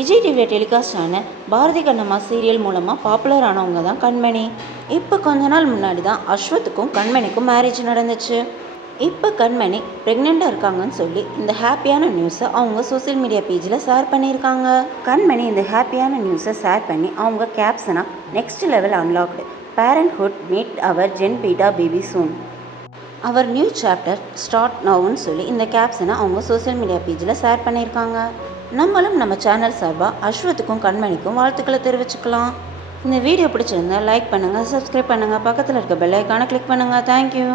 விஜய் டிவியில் டெலிகாஸ்ட் ஆன பாரதி கண்ணம்மா சீரியல் மூலமாக பாப்புலர் ஆனவங்க தான் கண்மணி. இப்போ கொஞ்ச நாள் முன்னாடி தான் அஸ்வத்துக்கும் கண்மணிக்கும் மேரேஜ் நடந்துச்சு. இப்போ கண்மணி ப்ரெக்னெண்ட்டாக இருக்காங்கன்னு சொல்லி இந்த ஹாப்பியான நியூஸை அவங்க சோசியல் மீடியா பேஜில் ஷேர் பண்ணியிருக்காங்க. கண்மணி இந்த ஹாப்பியான நியூஸை ஷேர் பண்ணி அவங்க கேப்ஷனாக next level unlocked parenthood meet our gen beta baby soon our new chapter start நவுன்னு சொல்லி இந்த கேப்ஷனை அவங்க சோசியல் மீடியா பேஜில் ஷேர் பண்ணியிருக்காங்க. நம்மளும் நம்ம சேனல் சார்பாக அஸ்வத்துக்கும் கண்மணிக்கும் வாழ்த்துக்களை தெரிவிச்சுக்கலாம். இந்த வீடியோ பிடிச்சிருந்தா லைக் பண்ணுங்கள், சப்ஸ்கிரைப் பண்ணுங்கள், பக்கத்தில் இருக்க பெல் ஐக்கானை கிளிக் பண்ணுங்கள். தேங்க்யூ.